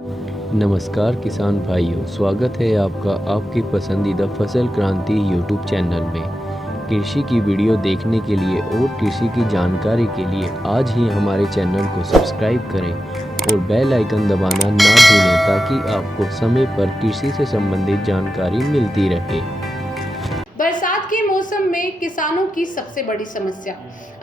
नमस्कार किसान भाइयों, स्वागत है आपका आपकी पसंदीदा फसल क्रांति यूट्यूब चैनल में। कृषि की वीडियो देखने के लिए और कृषि की जानकारी के लिए आज ही हमारे चैनल को सब्सक्राइब करें और बेल आइकन दबाना ना भूलें ताकि आपको समय पर कृषि से संबंधित जानकारी मिलती रहे। बरसात के मौसम में किसानों की सबसे बड़ी समस्या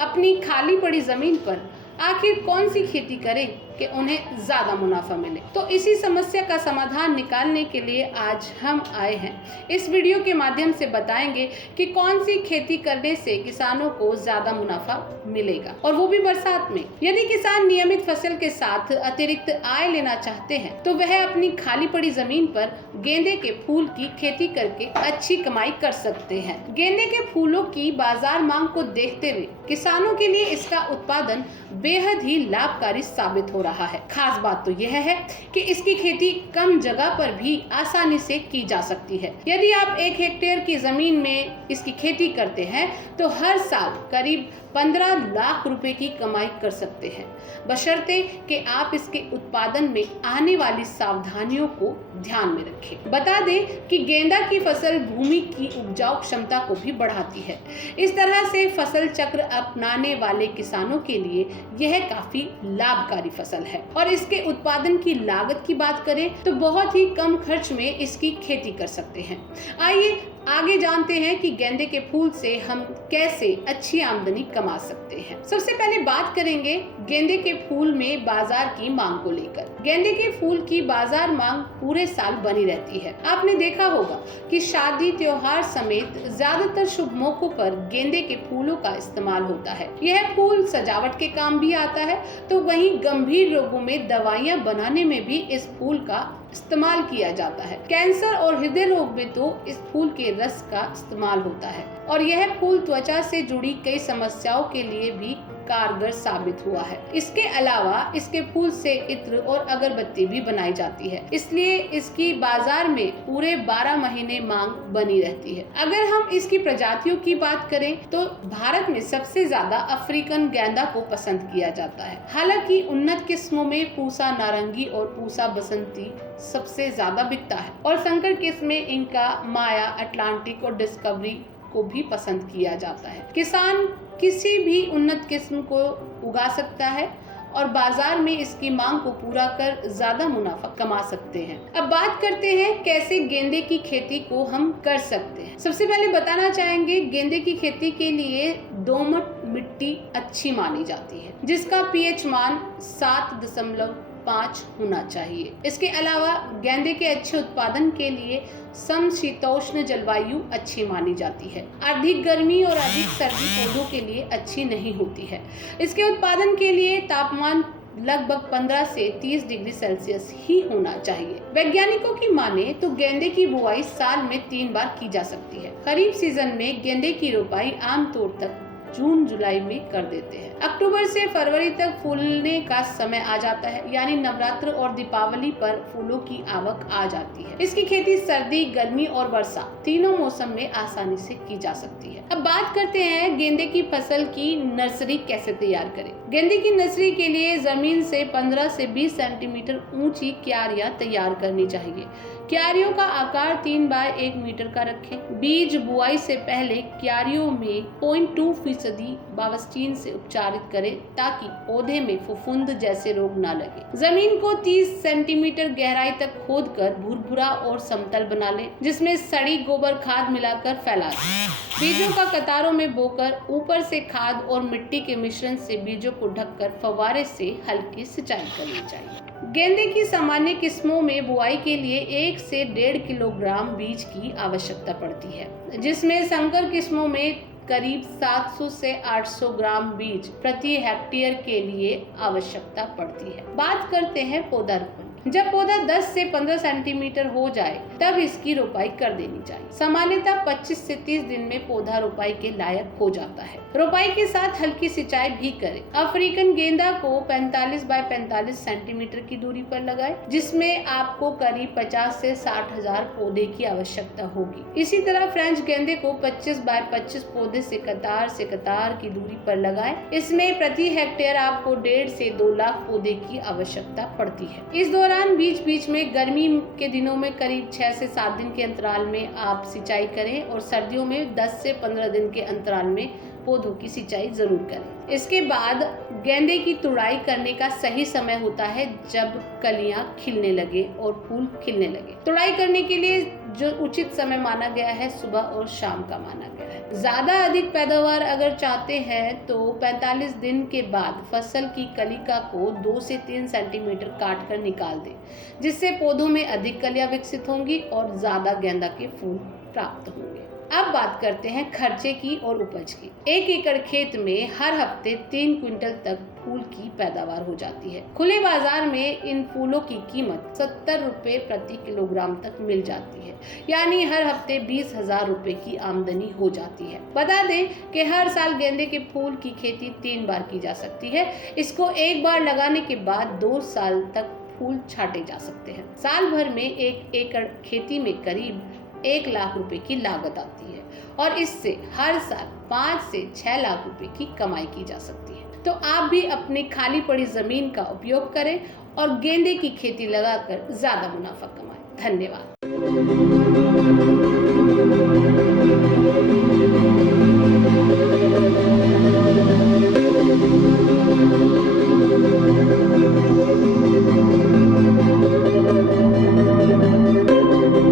अपनी खाली पड़ी जमीन पर आखिर कौन सी खेती करें कि उन्हें ज्यादा मुनाफा मिले। तो इसी समस्या का समाधान निकालने के लिए आज हम आए हैं। इस वीडियो के माध्यम से बताएंगे कि कौन सी खेती करने से किसानों को ज्यादा मुनाफा मिलेगा, और वो भी बरसात में। यदि किसान नियमित फसल के साथ अतिरिक्त आय लेना चाहते हैं तो वह अपनी खाली पड़ी जमीन पर गेंदे के फूल की खेती करके अच्छी कमाई कर सकते हैं। गेंदे के फूलों की बाजार मांग को देखते हुए किसानों के लिए इसका उत्पादन बेहद ही लाभकारी साबित हो रहा है। खास बात तो यह है कि इसकी खेती कम जगह पर भी आसानी से की जा सकती है। यदि आप 1 हेक्टेयर की जमीन में इसकी खेती करते हैं तो हर साल करीब 15 लाख रुपए की कमाई कर सकते हैं, बशर्ते कि आप इसके उत्पादन में आने वाली सावधानियों को ध्यान में रखें। बता दें कि गेंदा की फसल भूमि की उपजाऊ क्षमता को भी बढ़ाती है। इस तरह से फसल चक्र अपनाने वाले किसानों के लिए यह काफी लाभकारी फसल है। और इसके उत्पादन की लागत की बात करें तो बहुत ही कम खर्च में इसकी खेती कर सकते हैं। आइए आगे जानते हैं कि गेंदे के फूल से हम कैसे अच्छी आमदनी कमा सकते हैं। सबसे पहले बात करेंगे गेंदे के फूल में बाजार की मांग को लेकर। गेंदे के फूल की बाजार मांग पूरे साल बनी रहती है। आपने देखा होगा कि शादी त्योहार समेत ज्यादातर शुभ मौकों पर गेंदे के फूलों का इस्तेमाल होता है। यह फूल सजावट के काम भी आता है, तो वहीं गंभीर रोगों में दवाइयां बनाने में भी इस फूल का इस्तेमाल किया जाता है। कैंसर और हृदय रोग में तो इस फूल के रस का इस्तेमाल होता है, और यह फूल त्वचा से जुड़ी कई समस्याओं के लिए भी कारगर साबित हुआ है। इसके अलावा इसके फूल से इत्र और अगरबत्ती भी बनाई जाती है, इसलिए इसकी बाजार में पूरे 12 महीने मांग बनी रहती है। अगर हम इसकी प्रजातियों की बात करें तो भारत में सबसे ज्यादा अफ्रीकन गेंदा को पसंद किया जाता है। हालांकि उन्नत किस्मों में पूसा नारंगी और पूसा बसंती सबसे ज्यादा बिकता है, और संकर किस्में इनका, माया, अटलांटिक और डिस्कवरी को भी पसंद किया जाता है। किसान किसी भी उन्नत किस्म को उगा सकता है और बाजार में इसकी मांग को पूरा कर ज्यादा मुनाफा कमा सकते हैं। अब बात करते हैं कैसे गेंदे की खेती को हम कर सकते हैं। सबसे पहले बताना चाहेंगे, गेंदे की खेती के लिए दोमट मिट्टी अच्छी मानी जाती है, जिसका पीएच मान 7.5 होना चाहिए। इसके अलावा गेंदे के अच्छे उत्पादन के लिए समशीतोष्ण जलवायु अच्छी मानी जाती है। अधिक गर्मी और अधिक सर्दी पौधों के लिए अच्छी नहीं होती है। इसके उत्पादन के लिए तापमान लगभग 15 से 30 डिग्री सेल्सियस ही होना चाहिए। वैज्ञानिकों की माने तो गेंदे की बुआई साल में 3 बार की जा सकती है। खरीफ सीजन में गेंदे की रोपाई आमतौर तक जून जुलाई में कर देते हैं। अक्टूबर से फरवरी तक फूलने का समय आ जाता है, यानी नवरात्र और दीपावली पर फूलों की आवक आ जाती है। इसकी खेती सर्दी, गर्मी और वर्षा तीनों मौसम में आसानी से की जा सकती है। अब बात करते हैं गेंदे की फसल की नर्सरी कैसे तैयार करें। गेंदे की नर्सरी के लिए जमीन से 15 से 20 सेंटीमीटर ऊंची क्यारियां तैयार करनी चाहिए। क्यारियों का आकार 3 बाय 1 मीटर का रखें। बीज बुआई से पहले क्यारियों में 0.2% बावस्टीन से उपचारित करें ताकि पौधे में फफूंद जैसे रोग न लगे। जमीन को 30 सेंटीमीटर गहराई तक खोदकर भुरभुरा और समतल बना लें, जिसमें सड़ी गोबर खाद मिलाकर फैला दें। बीजों का कतारों में बोकर ऊपर से खाद और मिट्टी के मिश्रण से बीजों को ढककर फव्वारे से हल्की सिंचाई करनी चाहिए। गेंदे की सामान्य किस्मों में बुआई के लिए 1 से 1.5 किलोग्राम बीज की आवश्यकता पड़ती है, जिसमें संकर किस्मों में करीब 700 से 800 ग्राम बीज प्रति हेक्टेयर के लिए आवश्यकता पड़ती है। बात करते हैं पौधारोपण। जब पौधा 10 से 15 सेंटीमीटर हो जाए तब इसकी रोपाई कर देनी चाहिए। सामान्यतः 25 से 30 दिन में पौधा रोपाई के लायक हो जाता है। रोपाई के साथ हल्की सिंचाई भी करें। अफ्रीकन गेंदा को 45 बाय 45 सेंटीमीटर की दूरी पर लगाएं, जिसमें आपको करीब 50 से 60 हजार पौधे की आवश्यकता होगी। इसी तरह फ्रेंच गेंदे को 25 बाय 25 पौधे से कतार की दूरी पर लगाएं। इसमें प्रति हेक्टेयर आपको 1.5 से 2 लाख पौधे की आवश्यकता पड़ती है। इस दौरान दौरान बीच बीच में गर्मी के दिनों में करीब 6 से 7 दिन के अंतराल में आप सिंचाई करें और सर्दियों में 10 से 15 दिन के अंतराल में पौधों की सिंचाई जरूर करें। इसके बाद गेंदे की तुड़ाई करने का सही समय होता है जब कलियां खिलने लगे और फूल खिलने लगे। तुड़ाई करने के लिए जो उचित समय माना गया है सुबह और शाम का माना गया है। ज्यादा अधिक पैदावार अगर चाहते हैं तो 45 दिन के बाद फसल की कलिका को 2 से 3 सेंटीमीटर काट कर निकाल दें, जिससे पौधों में अधिक कलियां विकसित होंगी और ज्यादा गेंदा के फूल प्राप्त होंगे। अब बात करते हैं खर्चे की और उपज की। 1 एकड़ खेत में हर हफ्ते 3 क्विंटल तक फूल की पैदावार हो जाती है। खुले बाजार में इन फूलों की कीमत 70 रुपए प्रति किलोग्राम तक मिल जाती है, यानी हर हफ्ते 20,000 रुपए की आमदनी हो जाती है। बता दें कि हर साल गेंदे के फूल की खेती 3 बार की जा सकती है। इसको एक बार लगाने के बाद 2 साल तक फूल छांटे जा सकते हैं। साल भर में 1 एकड़ खेती में करीब 1 लाख रुपए की लागत आती है और इससे हर साल 5 से 6 लाख रुपए की कमाई की जा सकती है। तो आप भी अपनी खाली पड़ी जमीन का उपयोग करें और गेंदे की खेती लगाकर ज्यादा मुनाफा कमाएं। धन्यवाद।